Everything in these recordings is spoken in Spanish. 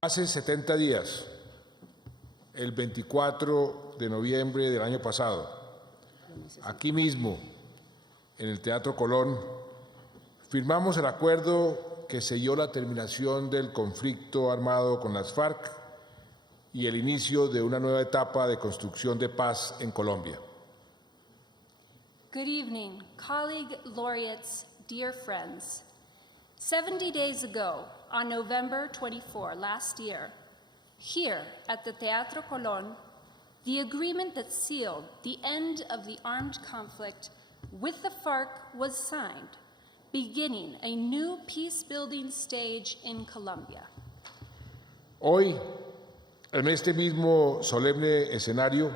Hace 70 días, el 24 de noviembre del año pasado, aquí mismo, en el Teatro Colón, firmamos el acuerdo que selló la terminación del conflicto armado con las FARC y el inicio de una nueva etapa de construcción de paz en Colombia. Good evening, colleague laureates, dear friends. 70 days ago, on November 24 last year, here at the Teatro Colón, the agreement that sealed the end of the armed conflict with the FARC was signed, beginning a new peace-building stage in Colombia. Hoy, en este mismo solemne escenario,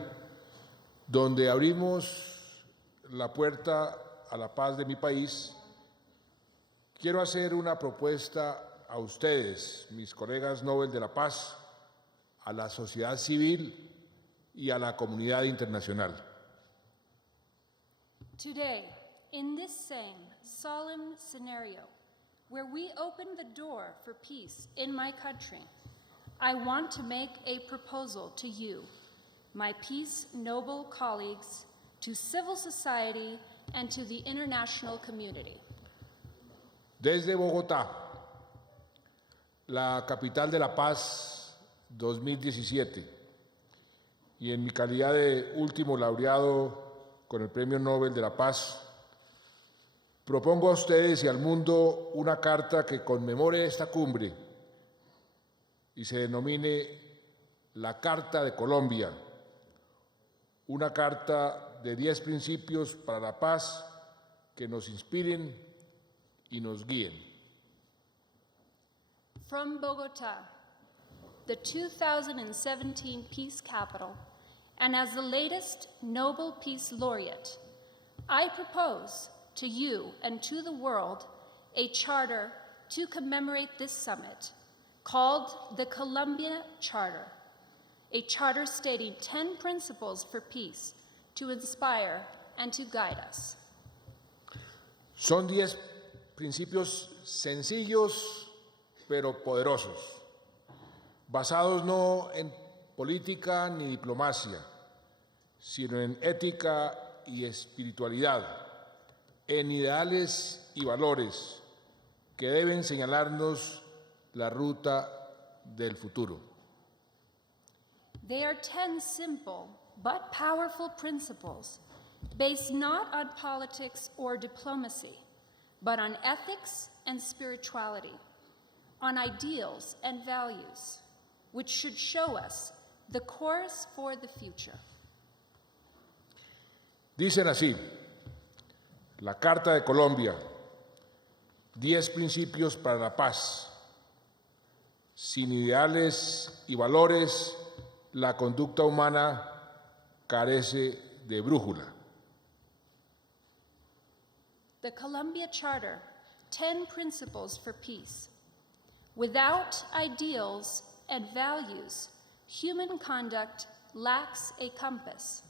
donde abrimos la puerta a la paz de mi país, quiero hacer una propuesta a ustedes, mis colegas Nobel de la Paz, a la sociedad civil y a la comunidad internacional. Today, in this same solemn scenario, where we open the door for peace in my country, I want to make a proposal to you, my peace noble colleagues, to civil society, and to the international community. Desde Bogotá, la capital de la paz 2017, y en mi calidad de último laureado con el Premio Nobel de la Paz, propongo a ustedes y al mundo una carta que conmemore esta cumbre y se denomine la Carta de Colombia, una carta de 10 principios para la paz que nos inspiren y nos guíen. From Bogotá, the 2017 Peace Capital, and as the latest Nobel Peace Laureate, I propose to you and to the world a charter to commemorate this summit called the Colombia Charter, a charter stating 10 principles for peace to inspire and to guide us. Son 10 principios sencillos pero poderosos, basados no en política ni diplomacia, sino en ética y espiritualidad, en ideales y valores que deben señalarnos la ruta del futuro. They are 10 simple but powerful principles based not on politics or diplomacy, but on ethics and spirituality, on ideals and values, which should show us the course for the future. Dicen así, la Carta de Colombia, 10 principios para la paz. Sin ideales y valores, la conducta humana carece de brújula. The Colombia Charter, 10 principles for peace. Without ideals and values, human conduct lacks a compass.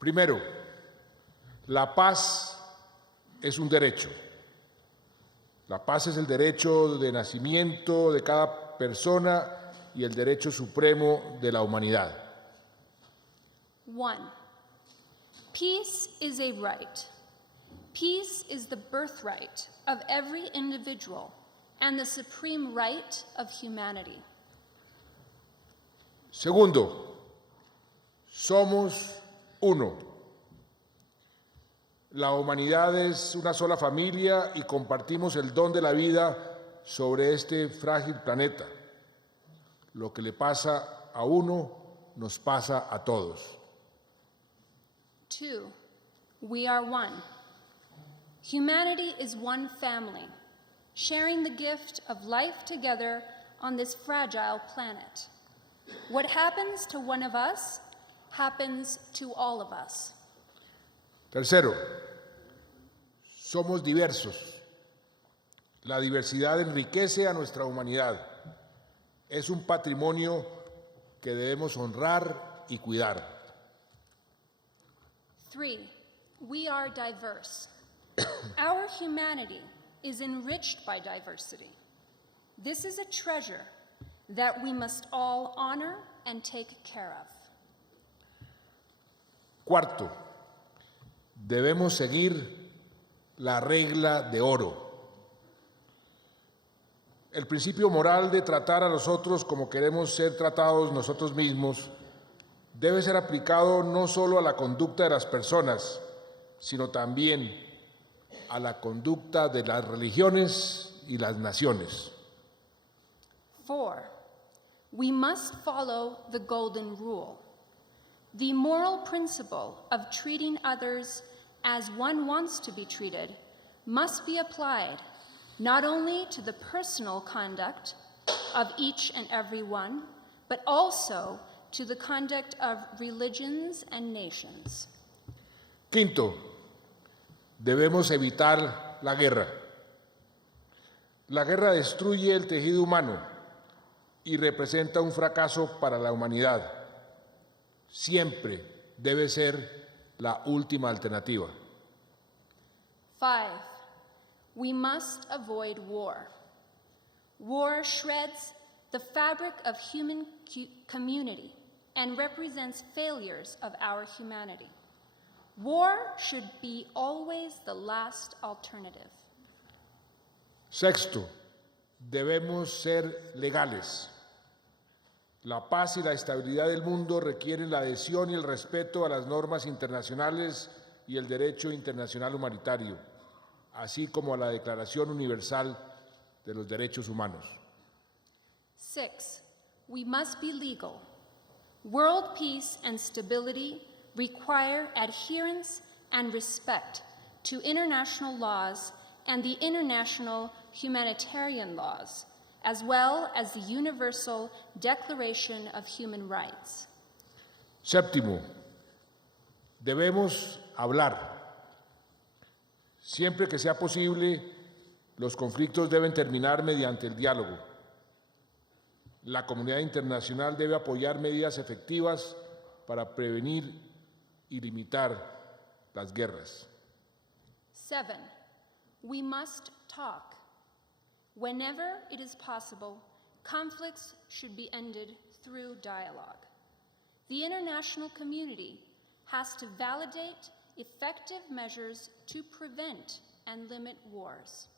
Primero, la paz es un derecho. La paz es el derecho de nacimiento de cada persona y el derecho supremo de la humanidad. 1. Peace is a right. Peace is the birthright of every individual and the supreme right of humanity. Segundo, somos uno. La humanidad es una sola familia y compartimos el don de la vida sobre este frágil planeta. Lo que le pasa a uno nos pasa a todos. 2. We are one. Humanity is one family, sharing the gift of life together on this fragile planet. What happens to one of us happens to all of us. Tercero, somos diversos. La diversidad enriquece a nuestra humanidad. Es un patrimonio que debemos honrar y cuidar. 3. We are diverse. Our humanity is enriched by diversity. This is a treasure that we must all honor and take care of. Cuarto, debemos seguir la regla de oro. El principio moral de tratar a los otros como queremos ser tratados nosotros mismos debe ser aplicado no solo a la conducta de las personas, sino también a la conducta de las religiones y las naciones. 4, we must follow the golden rule. The moral principle of treating others as one wants to be treated must be applied not only to the personal conduct of each and every one, but also to the conduct of religions and nations. Quinto, debemos evitar la guerra. La guerra destruye el tejido humano y representa un fracaso para la humanidad. Siempre debe ser la última alternativa. 5, we must avoid war. War shreds the fabric of human community and represents failures of our humanity. War should be always the last alternative. Sexto, debemos ser legales. La paz y la estabilidad del mundo requieren la adhesión y el respeto a las normas internacionales y el derecho internacional humanitario, así como a la Declaración Universal de los Derechos Humanos. 6, we must be legal. World peace and stability require adherence and respect to international laws and the international humanitarian laws, as well as the Universal Declaration of Human Rights. Séptimo, debemos hablar. Siempre que sea posible, los conflictos deben terminar mediante el diálogo. La comunidad internacional debe apoyar medidas efectivas para prevenir y limitar las guerras. 7, we must talk. Whenever it is possible, conflicts should be ended through dialogue. The international community has to validate effective measures to prevent and limit wars.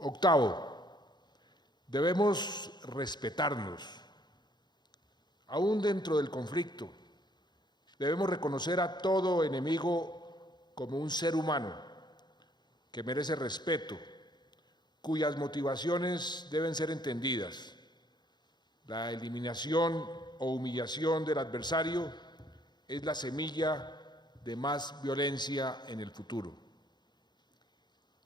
Octavo, debemos respetarnos. Aún dentro del conflicto, debemos reconocer a todo enemigo como un ser humano que merece respeto, cuyas motivaciones deben ser entendidas. La eliminación o humillación del adversario es la semilla de más violencia en el futuro.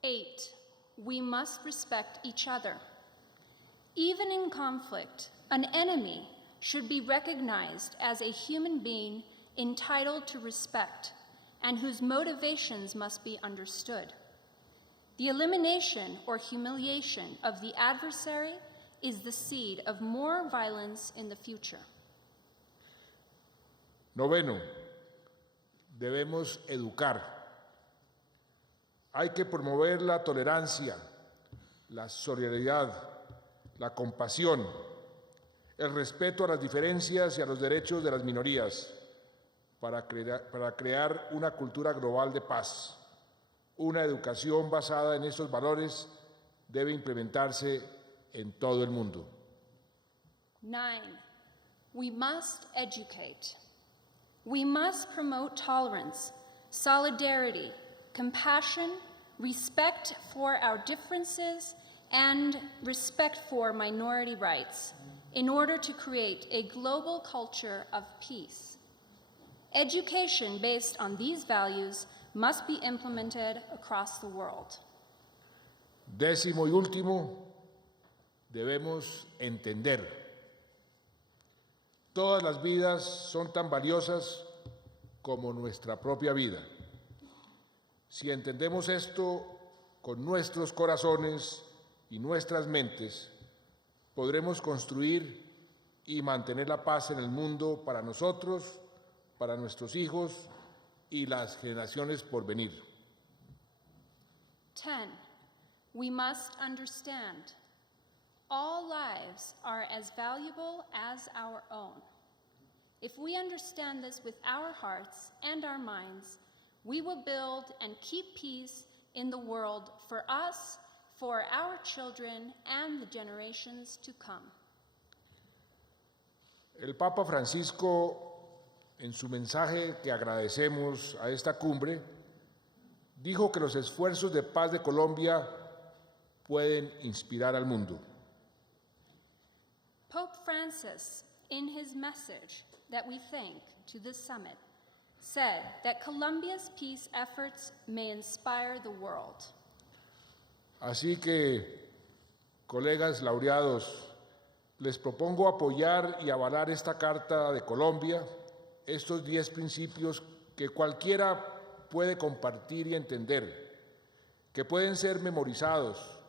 8, we must respect each other. Even in conflict, an enemy should be recognized as a human being entitled to respect and whose motivations must be understood. The elimination or humiliation of the adversary is the seed of more violence in the future. Noveno, debemos educar. Hay que promover la tolerancia, la solidaridad, la compasión, el respeto a las diferencias y a los derechos de las minorías para crear una cultura global de paz. Una educación basada en estos valores debe implementarse en todo el mundo. 9, we must educate. We must promote tolerance, solidarity, compassion, respect for our differences, and respect for minority rights in order to create a global culture of peace. Education based on these values must be implemented across the world. Décimo y último, debemos entender. Todas las vidas son tan valiosas como nuestra propia vida. Si entendemos esto con nuestros corazones y nuestras mentes, podremos construir y mantener la paz en el mundo para nosotros, para nuestros hijos y las generaciones por venir. 10, we must understand. All lives are as valuable as our own. If we understand this with our hearts and our minds, we will build and keep peace in the world for us, for our children, and the generations to come. El Papa Francisco, en su mensaje que agradecemos a esta cumbre, dijo que los esfuerzos de paz de Colombia pueden inspirar al mundo. Pope Francis, in his message that we thank to this summit, said that Colombia's peace efforts may inspire the world. Así que, colegas laureados, les propongo apoyar y avalar esta Carta de Colombia, estos 10 principios que cualquiera puede compartir y entender, que pueden ser memorizados,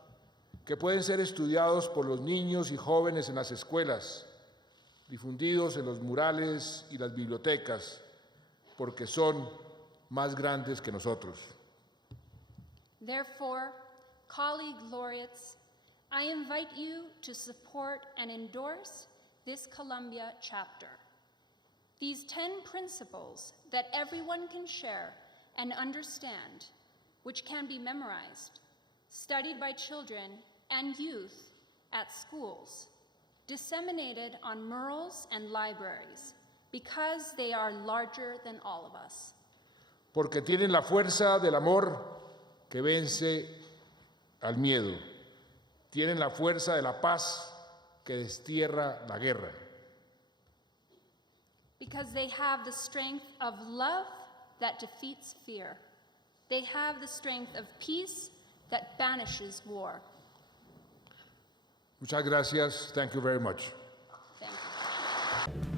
que pueden ser estudiados por los niños y jóvenes en las escuelas, difundidos en los murales y las bibliotecas, porque son más grandes que nosotros. Therefore, colleague laureates, I invite you to support and endorse this Columbia chapter. These 10 principles that everyone can share and understand, which can be memorized, studied by children and youth at schools, disseminated on murals and libraries, because they are larger than all of us. Porque tienen la fuerza del amor que vence al miedo. Tienen la fuerza de la paz que destierra la guerra. Because they have the strength of love that defeats fear. They have the strength of peace that banishes war. Muchas gracias. Thank you very much. Thank you.